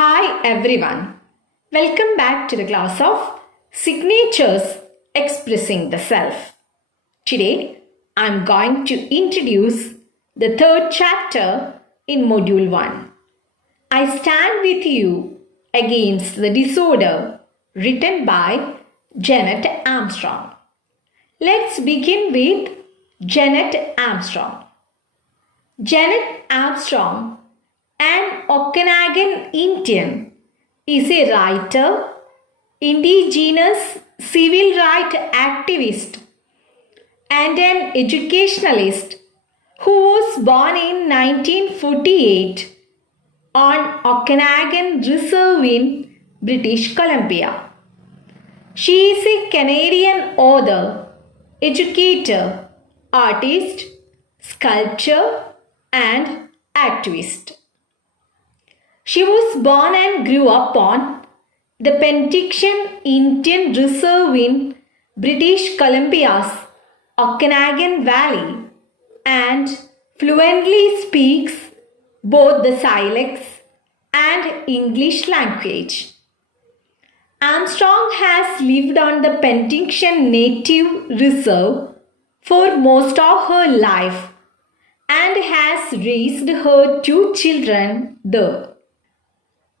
Hi everyone. Welcome back to the class of Signatures Expressing the Self. Today I'm going to introduce the third chapter in Module 1. I Stand With You Against the Disorder, written by Janet Armstrong. Let's begin with Janet Armstrong. Janet Armstrong, an Okanagan Indian, is a writer, indigenous civil rights activist, and an educationalist who was born in 1948 on Okanagan Reserve in British Columbia. She is a Canadian author, educator, artist, sculptor, and activist. She was born and grew up on the Penticton Indian Reserve in British Columbia's Okanagan Valley and fluently speaks both the Syilx and English language. Armstrong has lived on the Penticton Native Reserve for most of her life and has raised her two children there.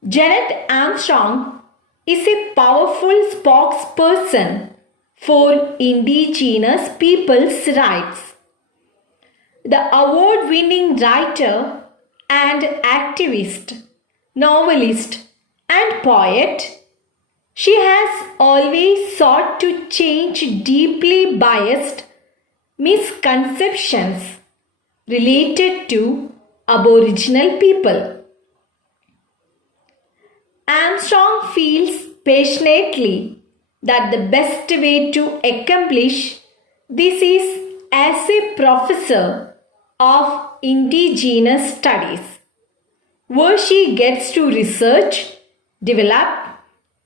Janet Armstrong is a powerful spokesperson for Indigenous people's rights. The award-winning writer and activist, novelist, and poet, she has always sought to change deeply biased misconceptions related to Aboriginal people. Armstrong feels passionately that the best way to accomplish this is as a professor of Indigenous Studies, where she gets to research, develop,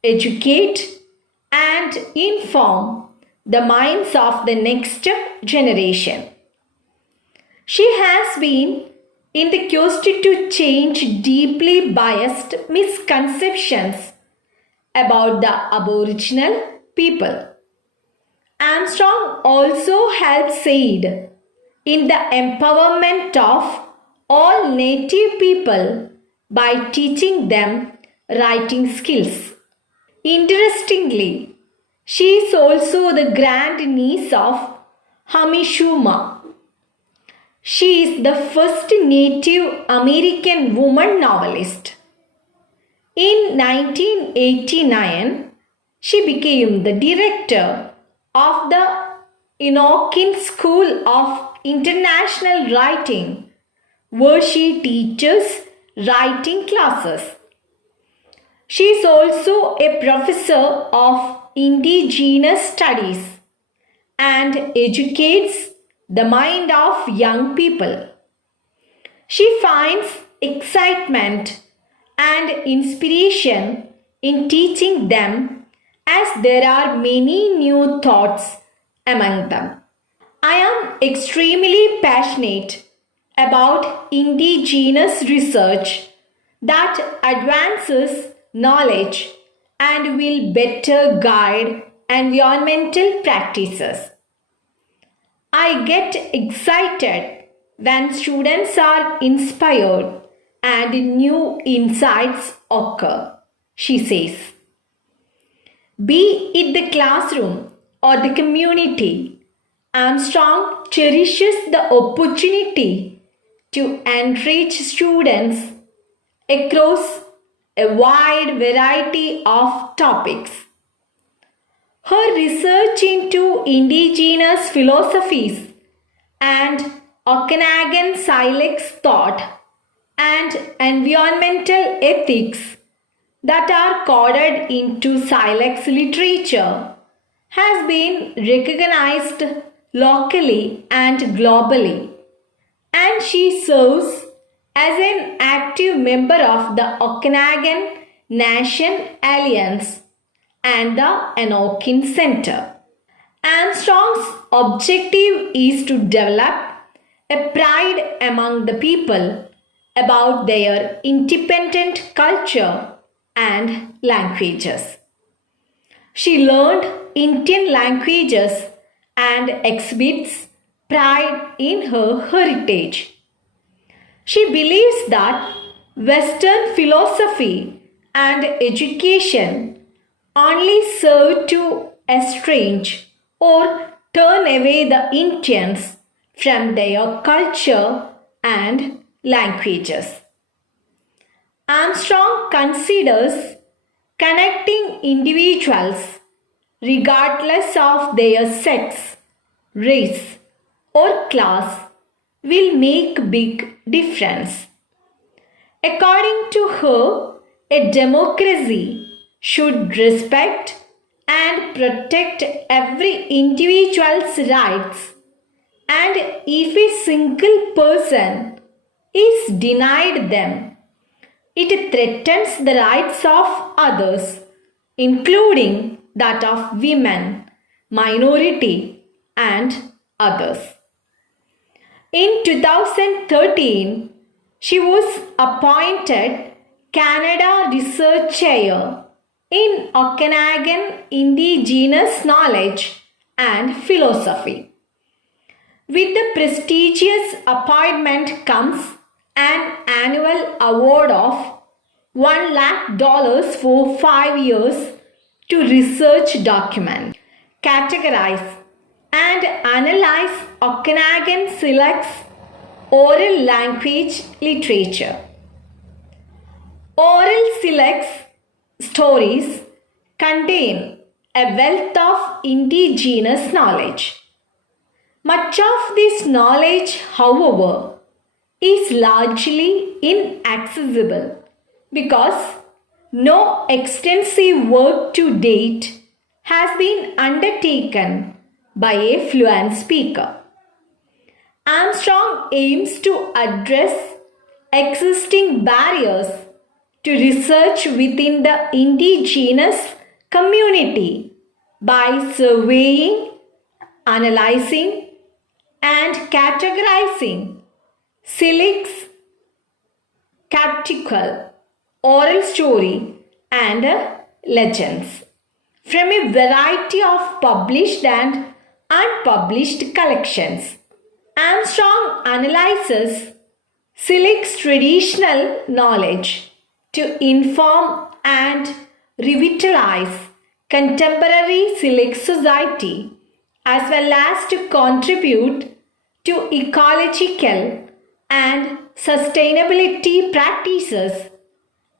educate, and inform the minds of the next generation. She has been in the quest to change deeply biased misconceptions about the Aboriginal people. Armstrong also helps aid in the empowerment of all Native people by teaching them writing skills. Interestingly, she is also the grandniece of Hamishuma. She is the first Native American woman novelist. In 1989, she became the director of the Inokin School of International Writing, where she teaches writing classes. She is also a professor of Indigenous Studies and educates the mind of young people. She finds excitement and inspiration in teaching them as there are many new thoughts among them. I am extremely passionate about indigenous research that advances knowledge and will better guide environmental practices. I get excited when students are inspired and new insights occur, she says. Be it the classroom or the community, Armstrong cherishes the opportunity to enrich students across a wide variety of topics. Her research into indigenous philosophies and Okanagan Syilx thought and environmental ethics that are coded into Syilx literature has been recognized locally and globally, and she serves as an active member of the Okanagan Nation Alliance and the Enokin Center. Armstrong's objective is to develop a pride among the people about their independent culture and languages. She learned Indian languages and exhibits pride in her heritage. She believes that Western philosophy and education only serve to estrange or turn away the Indians from their culture and languages. Armstrong considers connecting individuals regardless of their sex, race, or class will make big difference. According to her, a democracy should respect and protect every individual's rights, and if a single person is denied them, it threatens the rights of others, including that of women, minority, and others. In 2013, she was appointed Canada Research Chair in Okanagan Indigenous Knowledge and Philosophy. With the prestigious appointment comes an annual award of $1 lakh for 5 years to research, document, categorize, and analyze Okanagan Syilx oral language literature. Oral Syilx stories contain a wealth of indigenous knowledge. Much of this knowledge, however, is largely inaccessible because no extensive work to date has been undertaken by a fluent speaker. Armstrong aims to address existing barriers to research within the indigenous community by surveying, analyzing, and categorizing Syilx, captical, oral story, and legends from a variety of published and unpublished collections. Armstrong analyzes Syilx traditional knowledge to inform and revitalize contemporary Syilx society, as well as to contribute to ecological and sustainability practices,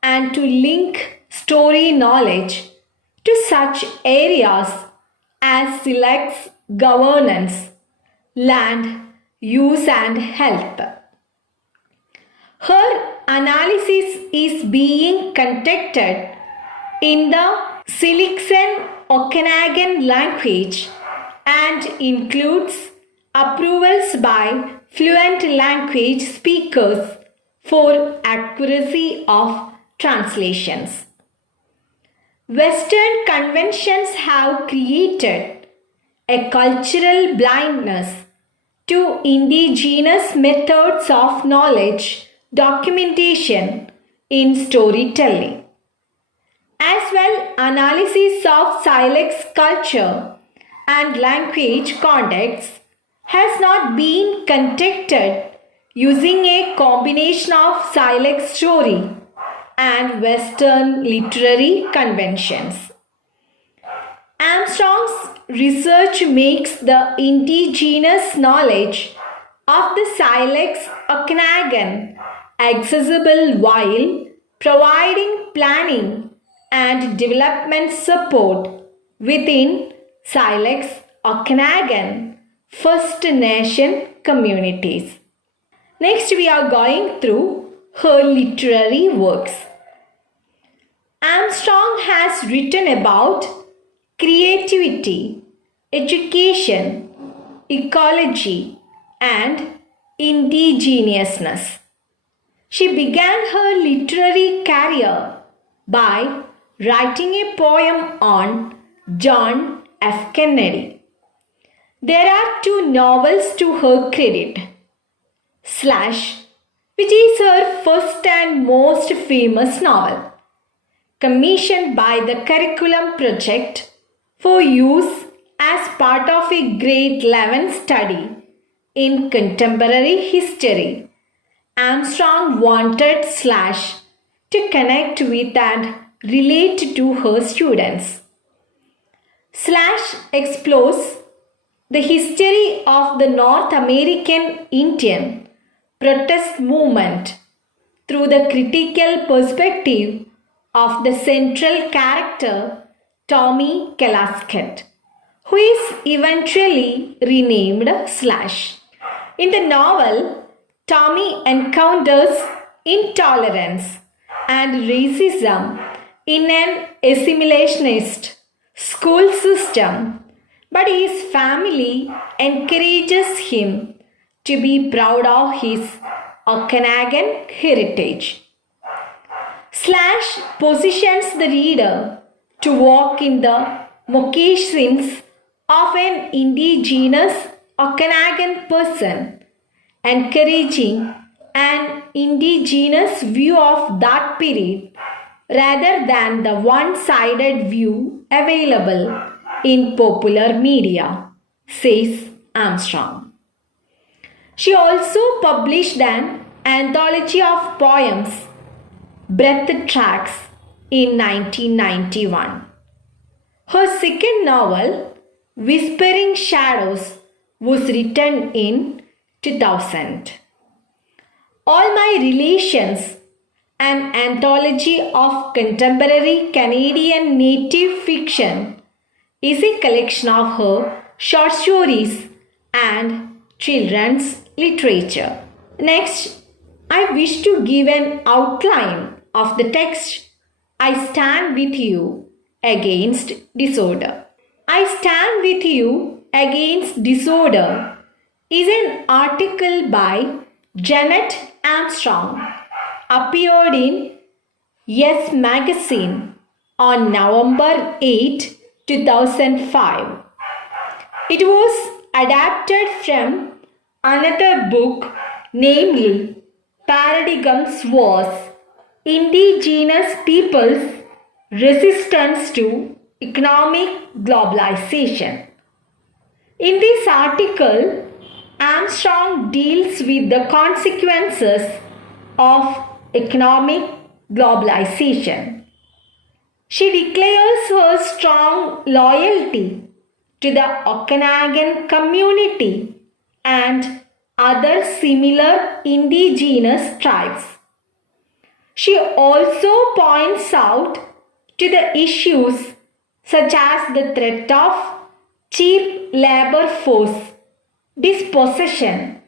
and to link story knowledge to such areas as Syilx governance, land use, and health. Her analysis is being conducted in the Syilxan Okanagan language and includes approvals by fluent language speakers for accuracy of translations. Western conventions have created a cultural blindness to indigenous methods of knowledge documentation in storytelling. As well, analysis of Syilx culture and language contexts has not been conducted using a combination of Syilx story and Western literary conventions. Armstrong's research makes the indigenous knowledge of the Syilx Okanagan accessible while providing planning and development support within Syilx Okanagan First Nation communities. Next, we are going through her literary works. Armstrong has written about creativity, education, ecology, and indigenousness. She began her literary career by writing a poem on John F. Kennedy. There are 2 novels to her credit. Slash, which is her first and most famous novel, commissioned by the curriculum project for use as part of a grade 11 study in contemporary history. Armstrong wanted Slash to connect with and relate to her students. Slash explores the history of the North American Indian protest movement through the critical perspective of the central character Tommy Kelasket, who is eventually renamed Slash. In the novel, Tommy encounters intolerance and racism in an assimilationist school system, but his family encourages him to be proud of his Okanagan heritage. Slash positions the reader to walk in the moccasins of an indigenous Okanagan person, encouraging an indigenous view of that period rather than the one-sided view available in popular media, says Armstrong. She also published an anthology of poems, Breath Tracks, in 1991. Her second novel, Whispering Shadows, was written in 2000. All My Relations, an anthology of contemporary Canadian native fiction, is a collection of her short stories and children's literature. Next, I wish to give an outline of the text I Stand With You Against Disorder. I Stand With You Against Disorder is an article by Janet Armstrong, appeared in Yes Magazine on November 8, 2005. It was adapted from another book, namely Paradigms Wars, Indigenous Peoples' Resistance to Economic Globalization. In this article, Armstrong deals with the consequences of economic globalization. She declares her strong loyalty to the Okanagan community and other similar indigenous tribes. She also points out to the issues such as the threat of cheap labor force, dispossession,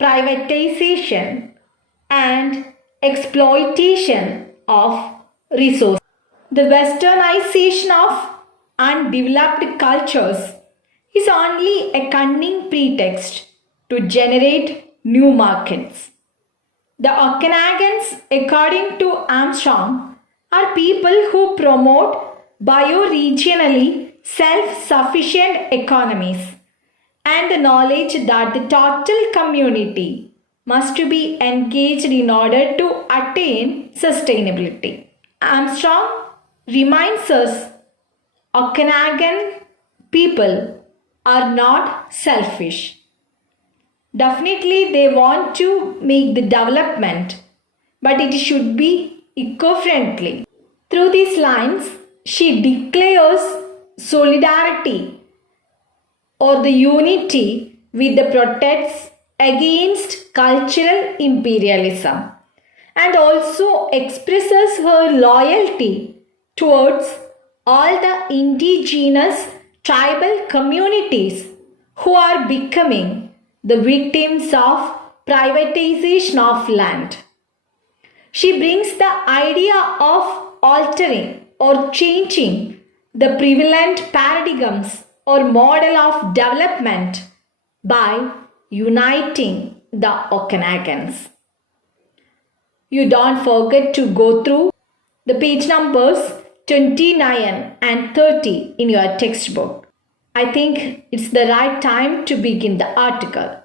privatization, and exploitation of resources. The westernization of undeveloped cultures is only a cunning pretext to generate new markets. The Okanagans, according to Armstrong, are people who promote bioregionally self-sufficient economies and the knowledge that the total community must be engaged in order to attain sustainability. Armstrong reminds us Okanagan people are not selfish. Definitely they want to make the development, but it should be eco-friendly. Through these lines, she declares solidarity or the unity with the protests against cultural imperialism and also expresses her loyalty towards all the indigenous tribal communities who are becoming the victims of privatization of land. She brings the idea of altering or changing the prevalent paradigms or model of development by uniting the Okanagans. You don't forget to go through the page numbers 29 and 30 in your textbook. I think it's the right time to begin the article.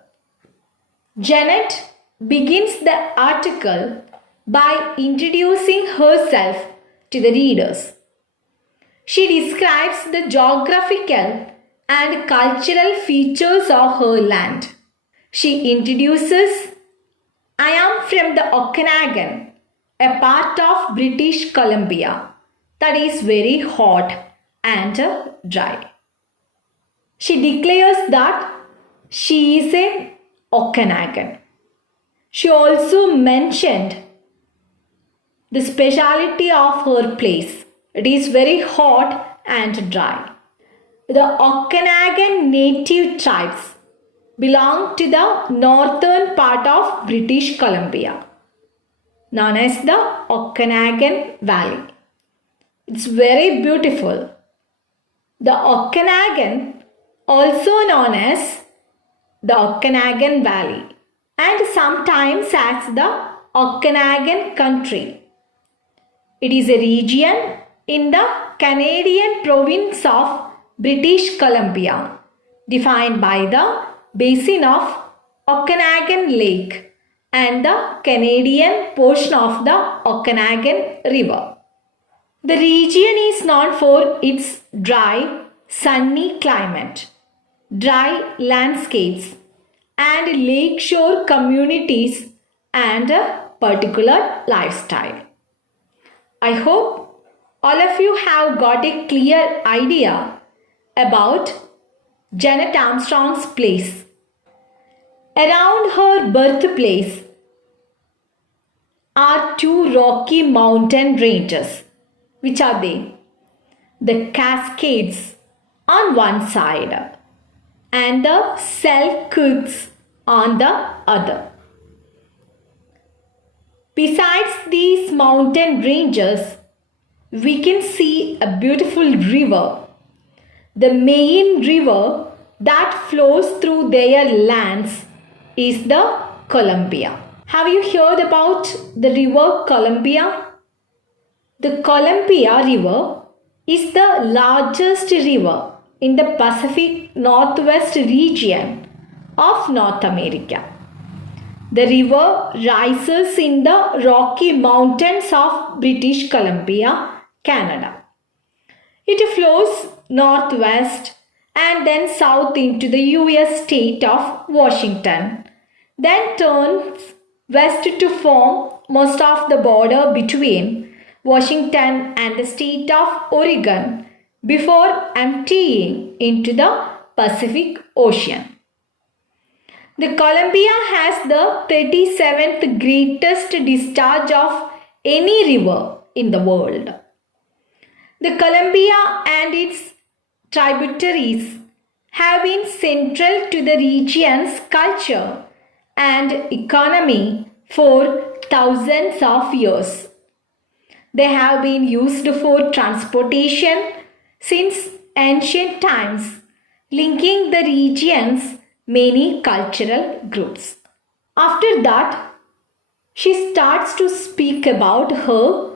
Janet begins the article by introducing herself to the readers. She describes the geographical and cultural features of her land. She introduces, I am from the Okanagan, a part of British Columbia that is very hot and dry. She declares that she is an Okanagan. She also mentioned the speciality of her place. It is very hot and dry. The Okanagan native tribes belong to the northern part of British Columbia, known as the Okanagan Valley. It's very beautiful. The Okanagan, also known as the Okanagan Valley, and sometimes as the Okanagan Country. It is a region in the Canadian province of British Columbia, defined by the basin of Okanagan Lake and the Canadian portion of the Okanagan River. The region is known for its dry, sunny climate, dry landscapes, and lakeshore communities and a particular lifestyle. I hope all of you have got a clear idea about Janet Armstrong's place. Around her birthplace are two rocky mountain ranges. Which are they? The Cascades on one side and the Selkirks on the other. Besides these mountain ranges, we can see a beautiful river. The main river that flows through their lands is the Columbia. Have you heard about the river Columbia? The Columbia River is the largest river in the Pacific Northwest region of North America. The river rises in the Rocky Mountains of British Columbia, Canada. It flows northwest and then south into the US state of Washington, then turns west to form most of the border between Washington and the state of Oregon before emptying into the Pacific Ocean. The Columbia has the 37th greatest discharge of any river in the world. The Columbia and its tributaries have been central to the region's culture and economy for thousands of years. They have been used for transportation since ancient times, linking the region's many cultural groups. After that, she starts to speak about her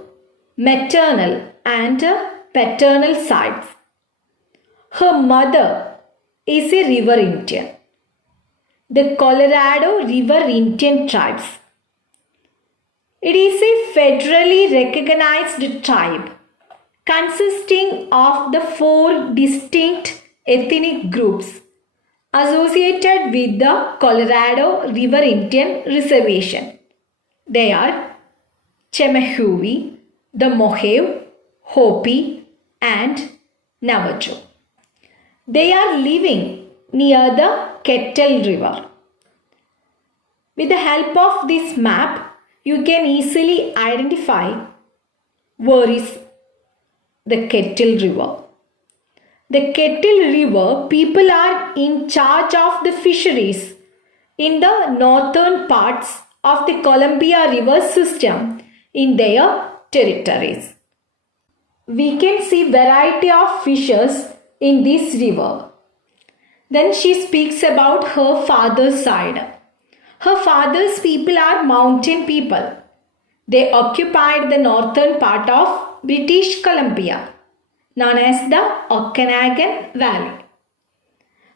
maternal and paternal sides. Her mother is a river Indian, the Colorado River Indian tribes. It is a federally recognized tribe consisting of the 4 distinct ethnic groups associated with the Colorado River Indian Reservation. They are Chemehuevi, the Mohave, Hopi, and Navajo. They are living near the Kettle River. With the help of this map, you can easily identify where is the Kettle River. The Kettle River people are in charge of the fisheries in the northern parts of the Columbia River system in their territories. We can see variety of fishes in this river. Then she speaks about her father's side. Her father's people are mountain people. They occupied the northern part of British Columbia, known as the Okanagan Valley.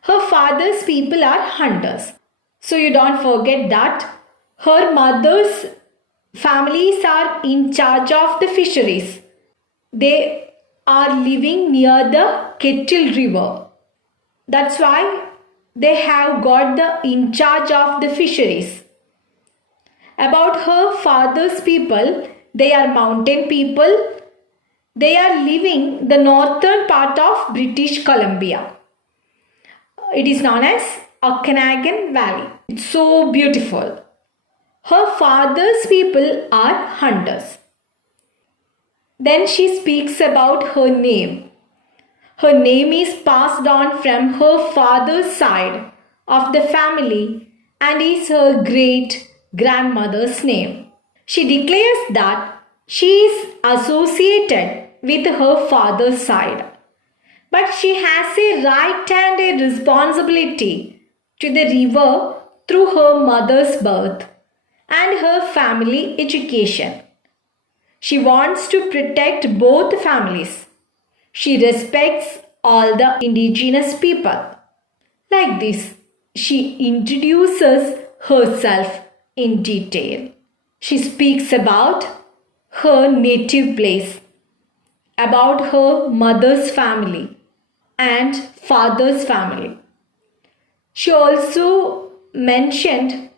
Her father's people are hunters. So you don't forget that her mother's families are in charge of the fisheries they are living near the Kettle River. That's why they have got the in charge of the fisheries. About her father's people, they are mountain people. They are living the northern part of British Columbia. It is known as Okanagan Valley. It's so beautiful. Her father's people are hunters. Then she speaks about her name. Her name is passed on from her father's side of the family and is her great grandmother's name. She declares that she is associated with her father's side, but she has a right and a responsibility to the river through her mother's birth and her family education. She wants to protect both families. She respects all the indigenous people. Like this, she introduces herself in detail. She speaks about her native place, about her mother's family and father's family. She also mentioned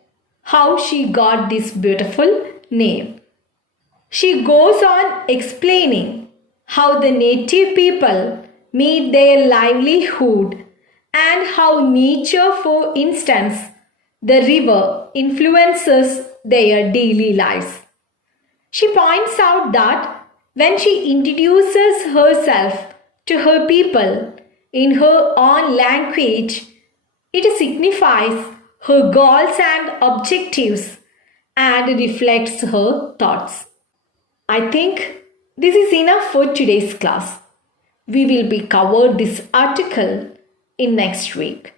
how she got this beautiful name. She goes on explaining how the native people meet their livelihood and how nature, for instance, the river influences their daily lives. She points out that when she introduces herself to her people in her own language, it signifies her goals and objectives and reflects her thoughts. I think this is enough for today's class. We will be covered this article in next week.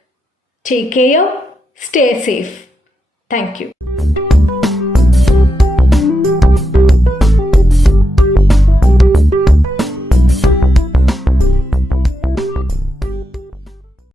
Take care, stay safe. Thank you.